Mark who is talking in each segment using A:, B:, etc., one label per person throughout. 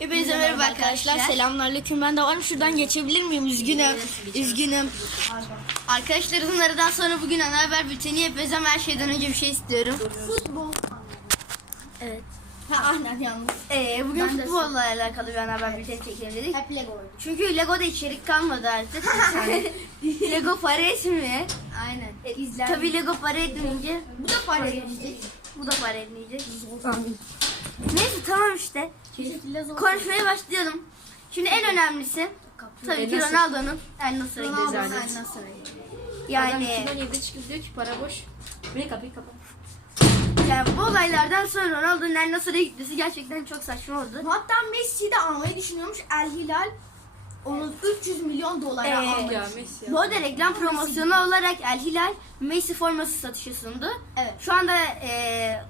A: Hepinize merhaba arkadaşlar. Selamünaleyküm. Ben de varım. Şuradan geçebilir miyim? Üzgünüm. Üzgünüm. Arkadaşlar bunlardan sonra bugün ana haber bülteni yapacağız ama her şeyden önce bir şey istiyorum.
B: Futbol.
A: Evet.
B: Ha aynen yalnız.
A: Ee, bugün
B: Ben
A: futbolla alakalı bir ana haber bülteni çekelim dedik.
B: Hep Lego.
A: Çünkü Lego'da içerik kalmadı artık. Lego para etmiyor.
B: Aynen.
A: E. Tabii Lego para etmeyince
B: Bu da para edecek.
A: bu da para etmeyecek. Neyse tamam işte. Konuşmaya başlayalım. Şimdi en önemlisi tabii ki Ronaldo'nun El Nasır'a gideceğiz.
B: aynen sırayı.
A: Yani
C: 2017'de çıkıp diyor ki para boş. Bir kapıyı kapat.
A: Yani bu olaylardan sonra Ronaldo'nun El Nasır'a gitmesi gerçekten çok saçma oldu.
B: Hatta Messi'yi de almayı düşünüyormuş. El Hilal onu 300 milyon dolara
A: Ee,
C: Ya. Messi ya.
A: Bu arada reklam promosyonu olarak El Hilal Messi forması satışı sundu.
B: Evet.
A: Şu anda eee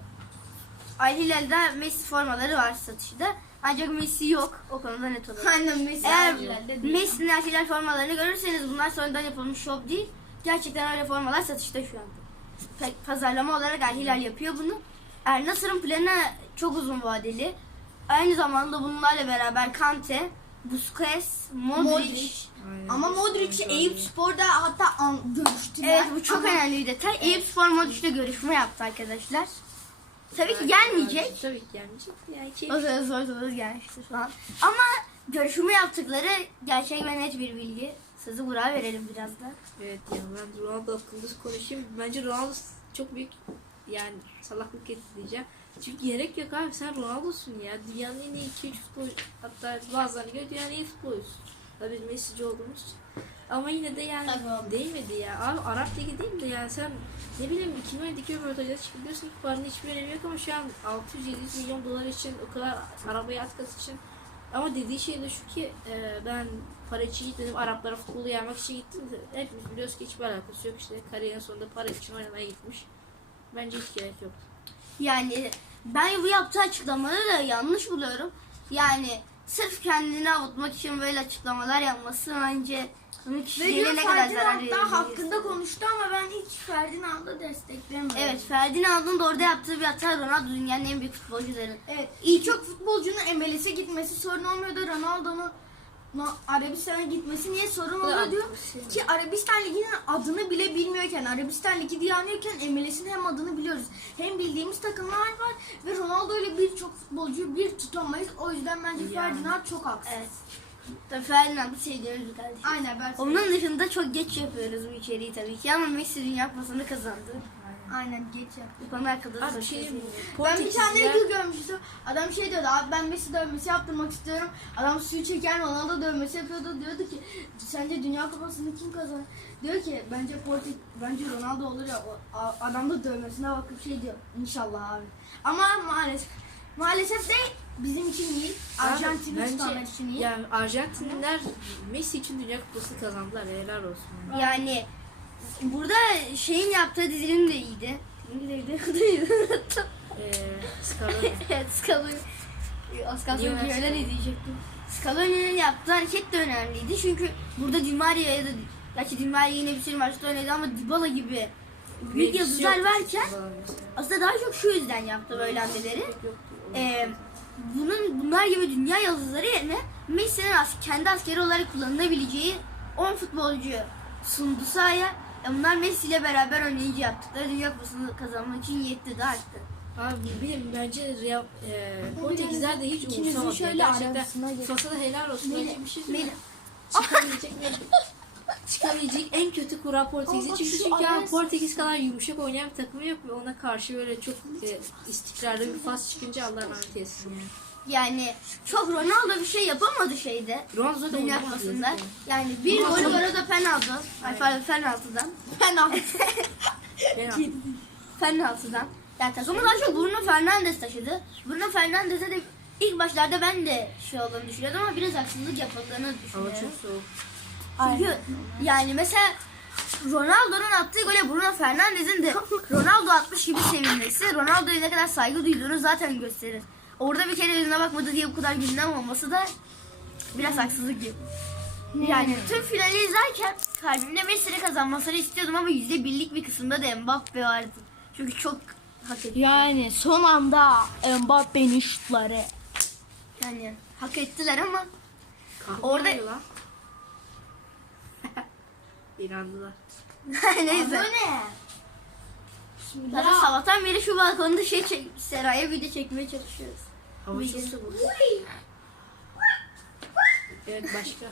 A: El Hilal'de Messi formaları var satışta. Ancak Messi yok. O konuda net olarak.
B: Aynen Messi
A: Eğer. Messi'nin El Hilal formalarını görürseniz bunlar sonradan yapılmış şov değil. Gerçekten öyle formalar satışta şu anda. Pek pazarlama olarak El Hilal yapıyor bunu. El Nasır'ın planı çok uzun vadeli. Aynı zamanda bunlarla beraber Kante, Busquets, Modric.
B: Modric. Ama Modric'i Eyüp Spor'da hatta an, görüştüler.
A: Evet bu çok
B: Ama
A: önemli bir detay. Eyüp Spor Modric'le görüşme yaptı arkadaşlar. Tabii ki gelmeyecek.
C: Tabii ki gelmeyecek. Yani ki
A: O sırada zor zor gelmiştir falan. Ama görüşme yaptıkları gerçek ve net bir bilgi. Sözü Burak'a verelim biraz da.
C: Evet ya ben Ronaldo hakkında konuşayım. Bence Ronaldo çok büyük yani salaklık etti diyeceğim. Çünkü gerek yok abi sen Ronaldo'sun ya. Dünyanın en iyi 2-3 futbol hatta bazılarına göre dünyanın en iyi futbolcusun. Tabii Messi'ci olduğumuz için. Ama yine de yani
B: Tabii
C: değmedi ya. Abi Arap Ligi değil de yani sen ne bileyim 2012 röportajda çıkıp diyorsun ki paranın hiçbir önemi yok ama şu an 600-700 milyon dolar için o kadar arabaya atkas için ama dediği şey de şu ki e, ben para için gitmedim Araplara futbolu yaymak için gittim de hepimiz biliyoruz ki hiçbir alakası yok işte kariyerin sonunda para için oynamaya gitmiş. Bence hiç gerek yok.
A: Yani ben bu yaptığı açıklamaları da yanlış buluyorum. Yani sırf kendini avutmak için böyle açıklamalar yapması bence
B: Ve
A: ne kadar zarar
B: Ferdinand hakkında konuştu ama ben hiç Ferdinand'ı desteklemiyorum.
A: Evet Ferdinand'ın da orada yaptığı bir hata Ronaldo dünyanın en büyük futbolcuları.
B: Evet. İyi çok futbolcunun MLS'e gitmesi sorun olmuyor da Ronaldo'nun Arabistan'a gitmesi niye sorun oluyor diyor ki Arabistan Ligi'nin adını bile bilmiyorken Arabistan Ligi diye anıyorken MLS'in hem adını biliyoruz hem bildiğimiz takımlar var ve Ronaldo ile birçok futbolcuyu bir tutamayız o yüzden bence. Ferdinand çok haksız.
A: Evet. Tabii sevdiğimiz bir kardeşim.
B: Aynen ben
A: Onun dışında çok geç yapıyoruz bu içeriği tabii ki ama Messi Dünya Kupası'nı kazandı.
B: Aynen geç yap.
A: Bu konu hakkında da
C: Abi bir şey.
B: Ben bir tane
C: Portekizliler-
B: video görmüştüm. Adam şey diyordu abi ben Messi dövmesi yaptırmak istiyorum. Adam suyu çeken Ronaldo dövmesi yapıyordu. Diyordu ki sence Dünya Kupası'nı kim kazanır? Diyor ki bence Portek bence Ronaldo olur ya. O, a- adam da dövmesine bakıp şey diyor. İnşallah abi. Ama maalesef maalesef de bizim için değil. Arjantin
C: Abi,
B: tutanlar için iyi.
C: Yani Arjantinliler Messi için Dünya Kupası kazandılar. Helal olsun. Yani.
A: Yani burada şeyin yaptığı dizilim de iyiydi. Neydi?
C: Ee, Scaloni.
A: Evet, Scaloni. Bir öyle
C: Scaloni?
A: diyecektim. Scaloni'nin yaptığı hareket de önemliydi. Çünkü burada Di Maria'ya da Gerçi Di Maria yine bir sürü maçta oynadı ama Dybala gibi büyük
C: Mevkisi
A: yıldızlar varken aslında daha çok şu yüzden yaptı böyle hamleleri. Ee, bunun bunlar gibi dünya yıldızları yerine Messi'nin as- kendi askeri olarak kullanılabileceği 10 futbolcu sundu sahaya. E bunlar Messi ile beraber oynayınca yaptıkları dünya kupasını kazanmak için yetti de arttı.
C: Abi benim bence Real, e, Portekizler de hiç umursamadı.
B: şöyle
C: Gerçekten
B: arasına geç.
C: Fas'a da helal olsun.
A: Melih,
C: Bence bir şey
A: Melih.
C: Çıkabilecek, çıkabilecek en kötü kura çıktı.
B: şu
C: Çünkü abi Portekiz kadar yumuşak oynayan bir takımı yok ve ona karşı böyle çok e, istikrarlı bir Fas çıkınca Allah rahmet eylesin yani.
A: Yani çok Ronaldo bir şey yapamadı şeyde.
C: Ronaldo da
A: Dünya
C: oynamadı
A: Kupası'nda.
C: yani.
A: Bir
C: Ronaldo-
A: golü var o da penaltı. Ay pardon penaltıdan.
B: Penaltı.
C: Penaltı.
A: penaltıdan. Yani takımı daha çok Bruno Fernandes taşıdı. Bruno Fernandes'e de ilk başlarda ben de şey olduğunu düşünüyordum ama biraz haksızlık yapıldığını
C: Hava
A: düşünüyorum.
C: çok soğuk.
A: Çünkü yani mesela Ronaldo'nun attığı gole Bruno Fernandes'in de Ronaldo atmış gibi sevinmesi Ronaldo'ya ne kadar saygı duyduğunu zaten gösterir. Orada bir kere yüzüne bakmadı diye bu kadar gündem olması da biraz haksızlık gibi. Yani tüm finali izlerken kalbimde Messi'nin kazanmasını istiyordum ama yüzde birlik bir kısımda da Mbappe vardı. Çünkü çok hak etti.
B: Yani son anda Mbappe'nin şutları.
A: Yani hak ettiler ama Orada-
C: İnandılar.
A: neyse.
B: Bu ne?
A: Zaten sabahtan beri şu balkonda şey çek, Seraya video çekmeye çalışıyoruz.
C: Hava çok soğuk. Evet başka.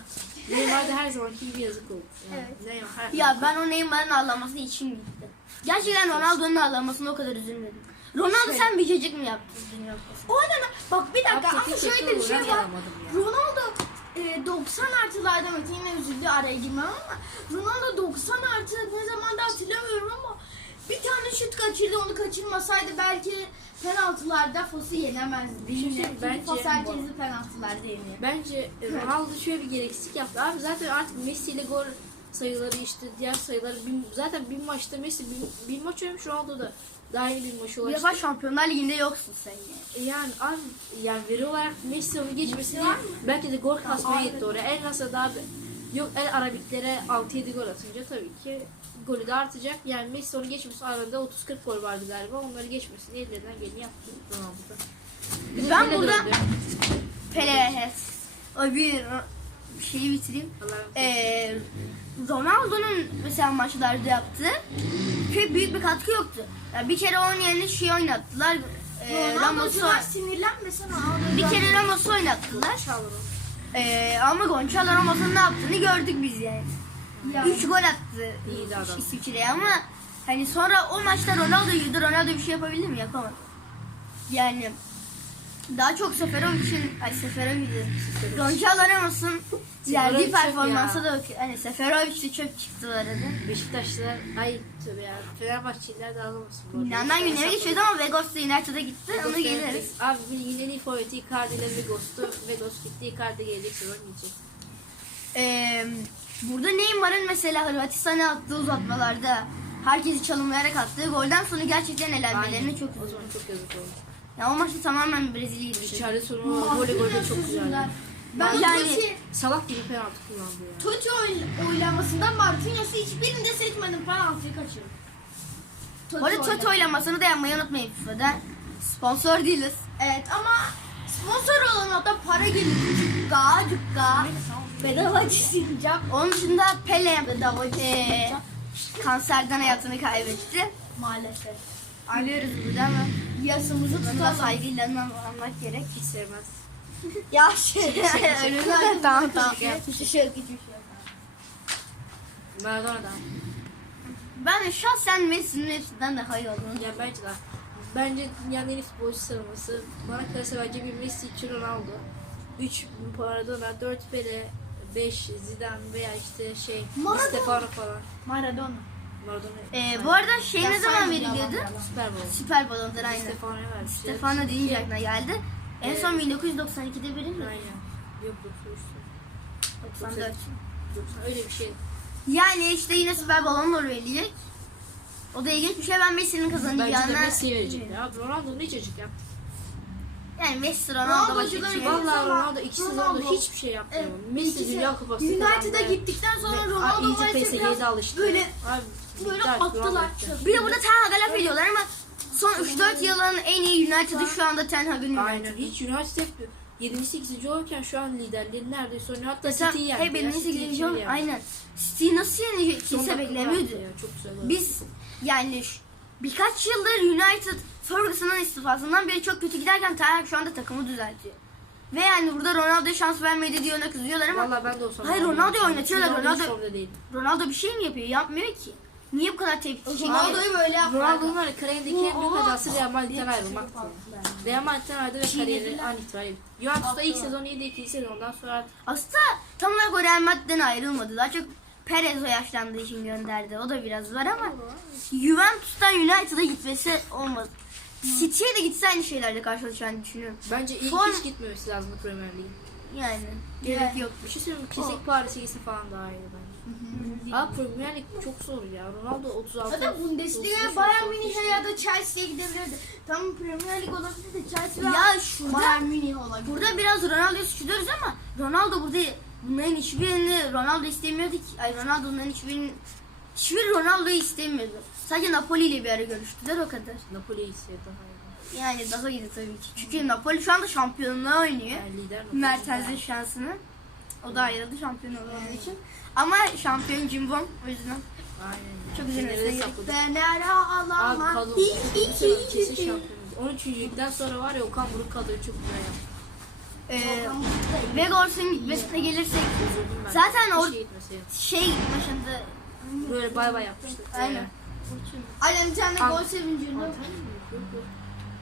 C: Neymar'da her zamanki gibi yazık oldu. Yani
A: Evet.
C: Neymar her
A: Ya ben o Neymar'ın ağlaması için gitti. Gerçekten Ronaldo'nun ağlamasına o kadar üzülmedim. Ronaldo sen bir cacık mı yaptın?
B: O lan? Bak bir dakika
C: Abi
B: ama şöyle bir şey var. Ronaldo e, 90 artılarda Metin yine üzüldü araya girmem ama Ronaldo 90 artı ne zaman da hatırlamıyorum ama bir tane şut kaçırdı onu kaçırmasaydı belki penaltılarda Fos'u yenemezdi.
C: Bir şey bence-
B: Fos herkesi penaltılarda yeniyor.
C: Bence Ronaldo şöyle bir gereksizlik yaptı. Abi zaten artık Messi ile gol sayıları işte diğer sayıları bin- zaten bir maçta Messi bin, bin maç oynamış Ronaldo da daha iyi bir maç ulaştı.
A: defa Şampiyonlar Ligi'nde yoksun sen ya.
C: E Yani abi yani veri olarak Messi onu geçmesi değil. Belki de gol kasmaya yetti oraya. El nasıl daha bir- yok El Arabiklere 6-7 gol atınca tabii ki golü de artacak. Yani Messi onu geçmesi arada 30-40 gol vardı galiba. Onları geçmesini ellerinden geleni yaptı Ronaldo'da. Bir de
A: Ben burada-
C: döndü.
A: Pele, o bir şeyi bitireyim. Ee, Ronaldo'nun mesela maçlarda yaptığı pek büyük bir katkı yoktu. Yani bir kere onun yerine şey oynattılar. Ee, Ramos'u
B: sinirlenmesene
A: bir kere Ramos'u oynattılar. Ee, ama Gonçalo Ramos'un ne yaptığını gördük biz yani.
B: Ya.
A: 3 gol attı. İsviçre'ye ama hani sonra o maçta Ronaldo yürüdü. Ronaldo bir şey yapabildi mi? Yapamadı. Yani daha çok Seferovic'in, ay Seferovic'in, verdiği
C: çöp
A: performansa da bakıyor. Hani Seferovic de çöp çıktılar arada.
C: Beşiktaşlılar ay tabii ya. Fenerbahçeliler de ağlamasın. bu arada.
A: Günlere geçiyordu ama Vegos da United'a gitti. Onu
C: Vegas
A: geliriz.
C: Abi yine iyi forveti Icardi ile Vegos'tu. Vegos gitti. Icardi gelecek gidecek.
A: Ee, burada Neymar'ın mesela Hırvatistan'a attığı uzatmalarda herkesi çalımlayarak attığı golden sonra gerçekten elenmelerine çok
C: O
A: üzüldüm.
C: zaman çok yazık oldu.
A: Ya o maçta tamamen Brezilya'yı düşürdü.
C: Richarlison'un voley golü de çok güzeldi.
B: Ben
A: Yani-
B: yani
C: Salak gibi penaltı kullandı ya.
B: Totti oy- oylamasında Marquinhos'u hiçbirinde seçmedim penaltıyı kaçırdım.
A: Bu arada Toto oylamasını da yapmayı unutmayın FIFA'da. Sponsor değiliz.
B: Evet ama sponsor olan hatta para geliyor. Cukka cukka. Bedava çizincap.
A: Onun dışında Pele
B: Bedava
A: ee,
B: çizincap.
A: kanserden hayatını kaybetti.
B: Maalesef.
A: Biliyoruz burada ama
B: Yasımızı tutalım.
A: saygıyla anmak gerek.
C: Hiç sevmez.
B: Ya şey.
A: Tamam tamam.
B: Küçük şey.
C: Maradona'dan.
A: Ben şahsen Messi'nin hepsinden daha iyi olduğunu
C: Ya bence de. Bence dünyanın en iyi futbolcu sıralaması. Bana kalırsa bence bir Messi, 2 Ronaldo. 3 Maradona, 4 Pele, 5 Zidane veya işte şey
B: Maradona.
C: Stefano falan.
B: Maradona.
A: Ee, bu arada şey ne zaman veriliyordu?
C: Süper Bowl.
A: Süper Balonlar aynı.
C: Stefano'ya vermiş.
A: Stefano deyince aklına geldi. En son 1992'de verildi.
C: Aynen. Yok 93.
A: 94.
C: 90 öyle bir şey.
A: Yani işte yine Süper Balonlar verilecek. O da ilginç bir şey. Ben Messi'nin
C: Bence de. Messi'ye verecek ya. Ronaldo ne çocuk yaptı?
A: Yani Messi, Ronaldo başka şey.
C: Vallahi Ronaldo iki sezonda
B: Ronaldo.
C: hiçbir şey yapmıyor.
B: Evet,
C: Messi Dünya Kupası
B: United'a
C: kazandı.
B: gittikten sonra Ronaldo maalesef biraz
C: de alıştı.
B: böyle
C: Abi,
B: böyle attılar.
A: Bir de burada Ten Hag'a laf ediyorlar ama son 3-4 yılın en iyi United'ı şu anda Ten Hag'ın
C: Aynen. Hiç United hep 7. 8. olurken şu an liderleri neredeyse oynuyor. Hatta
A: Mesela
C: City'yi yendi.
A: hep
C: ya,
A: 50
C: City'yi
A: 8.
C: kim
A: yıl
C: yendi?
A: aynen. City nasıl yenecek kimse beklemiyordu.
C: ya, Çok güzel oldu.
A: Biz yani şu- birkaç yıldır United Ferguson'ın istifasından beri çok kötü giderken Ten Hag şu anda takımı düzeltiyor. Ve yani burada Ronaldo'ya şans vermedi diye ona kızıyorlar ama
C: Vallahi ben de olsam.
A: Hayır,
C: Ronaldo'yu
A: oynatıyorlar,
C: Ronaldo
A: Ronaldo-. Ronaldo bir şey mi yapıyor? Yapmıyor ki. Niye bu kadar tepki?
B: Ronaldo'yu böyle yaptılar.
C: Ronaldo'nun ya kariyerindeki en büyük hatası Real Madrid'den ayrılmaktı. Real Madrid'den ayrıldı ve kariyeri an itibariyle bitti. Juventus'ta ilk sezon iyiydi, ikinci sezondan sonra artık
A: Aslında tam olarak o Real Madrid'den ayrılmadı. Daha çok Perez o yaşlandığı için gönderdi. O da biraz var ama Juventus'tan United'a gitmesi olmadı. City'ye de gitse aynı şeylerle karşılaşacağını düşünüyorum.
C: bence ilk
A: Form-
C: hiç gitmemesi lazım Premier League.
A: Yani gerek
B: Yani.
A: yok.
C: Bir şey söyleyeyim mi? Kesinlikle Paris'e gitse falan daha iyi bence. Abi Premier League çok zor ya. Ronaldo 36.
B: Zaten Bundesliga'ya Bayern Münih'e ya da Chelsea'ye gidebilirdi. Tam Premier Lig olabilir de Chelsea
A: Ya şurada
B: Bayern Münih olabilir.
A: burada biraz Ronaldo'yu suçluyoruz ama Ronaldo burada bunların hiçbirini Ronaldo istemiyordu ki. Ay Ronaldo'nun hiçbirini hiçbir Ronaldo'yu istemiyordu. Sadece Napoli ile bir ara görüştüler o kadar.
C: Napoli'yi istiyor daha iyi.
A: Yani daha iyi tabii ki. Çünkü Napoli şu anda şampiyonluğa oynuyor.
C: Yani lider.
A: Mertens'in şansını. O da ayrıldı şampiyon olmadığı için. Ama şampiyon Cimbom o yüzden.
C: Aynen.
A: Çok mesleği.
C: sapladı.
B: Fener
C: Abi
B: ağlama.
C: kadro bu sene kesin şampiyonuz. 13. ligden sonra var ya Okan Buruk kadroyu çok güzel yaptı.
A: Ee, Vegors'un gitmesine gelirsek
C: Üzüldüm ben.
A: Zaten o-
C: Keşke gitmeseydi.
A: şey başında
C: Böyle bay bay yapmıştı.
A: Aynen.
B: Aynen bir tane gol sevincinde.
C: Yok, yok.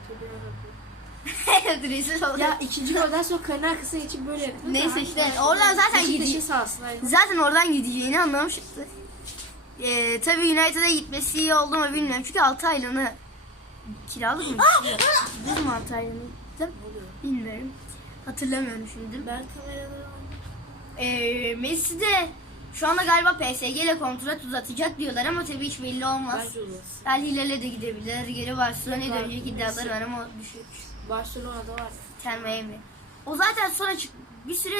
C: Tövbe yarabbim.
A: Rezil.
C: Ya ikinci golden sonra kalenin arkasına geçip böyle yapıyor.
A: Neyse işte oradan zaten
C: aynen.
A: Zaten oradan gideceğini anlamıştı. Ee, tabii United'a gitmesi iyi oldu mu bilmiyorum. Çünkü 6 aylığını kiralık mı? Biz mi 6 aylığını gittim? Bilmiyorum. Hatırlamıyorum şimdi.
C: Ben kameraları
A: Ee, Messi de şu anda galiba PSG ile kontrat uzatacak diyorlar ama tabii hiç belli olmaz.
C: Bence.
A: El Hilal'e de gidebilir. Geri Barcelona'ya dönecek iddiaları var ama düşük.
C: Barcelona'da var.
A: Inter Miami. O zaten sonra çık bir süre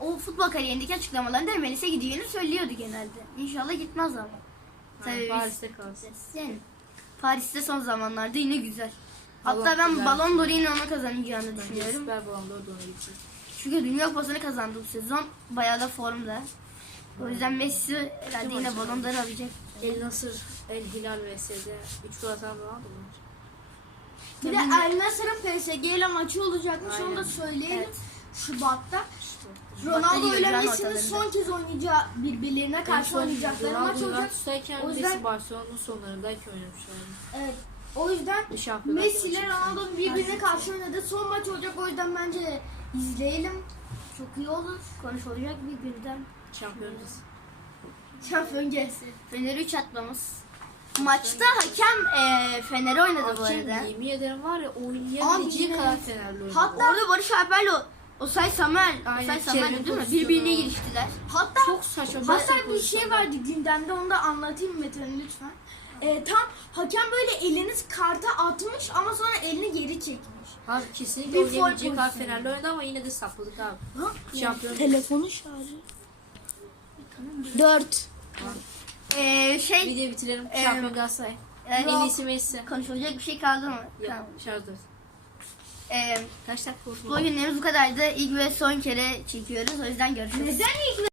A: o futbol kariyerindeki açıklamalarında Melis'e gideceğini söylüyordu genelde. İnşallah gitmez ama. Tabii
C: Paris'te kalsın.
A: Yani Paris'te son zamanlarda yine güzel. Hatta
C: Allah
A: ben
C: güzel.
A: Ballon d'Or'u yine ona kazanacağını
C: Bence
A: düşünüyorum.
C: Süper Ballon d'Or ona gitsin.
A: Çünkü Dünya Kupası'nı kazandı bu sezon. Bayağı da formda. O yüzden Messi herhalde yine? Ballon d'Or alacak.
C: El Nasır, El Hilal vs'de 3 gol atan Ronaldo var.
B: Bir de El Nasır'ın PSG ile maçı olacakmış onu da
C: Aynen.
B: söyleyelim.
A: Evet.
B: Şubat'ta. Ronaldo ile Messi'nin son kez oynayacağı birbirlerine karşı
C: son
B: oynayacakları maç
C: Ronaldo
B: olacak.
C: Juventus'tayken
B: O
C: Messi
B: yüzden-
C: Barcelona'nın sonlarındayken oynamışlar.
B: Evet. O yüzden
C: Şampiyonlar
B: Messi ile
C: maçı.
B: Ronaldo birbirine karşı oynadı. Son maç olacak o yüzden bence izleyelim. Çok iyi olur.
A: Konuşulacak bir gündem.
C: Şampiyonuz.
B: Şampiyon gelsin.
A: Fener 3 atmamız. Maçta hakem e, Fener'e oynadı bu
C: Hakem
A: arada.
C: yemin ederim var ya oynayabileceği
B: Abi,
C: kadar Fenerli oynadı.
B: Hatta
A: Orada Barış Alper'le Osay Samuel,
C: Aynen,
A: Osay Samuel değil mi? Birbirine giriştiler.
B: Hatta
C: Çok saçma.
B: Hatta bir şey vardı gündemde onu da anlatayım Mete'nin lütfen. Ee, tam hakem böyle elini karta atmış ama sonra elini geri çekmiş.
C: Abi kesinlikle
B: Bir foul oynayabileceği
C: kadar
B: pozisyonu.
C: Oynadı ama yine de sapladık abi. Şampiyon.
B: Telefonu şarjı. 4.
A: Ee, şey
C: Video bitirelim.
A: Ee,
C: Şampiyon Galatasaray.
A: E,
C: en iyisi Messi.
A: Konuşulacak bir şey kaldı mı?
C: Yok.
A: Tamam.
C: Şarjdır.
A: Ee,
C: Kaç dakika oldu?
A: Bugünlerimiz bu kadardı. İlk ve son kere çekiyoruz. O yüzden görüşürüz.
B: Neden ilk ve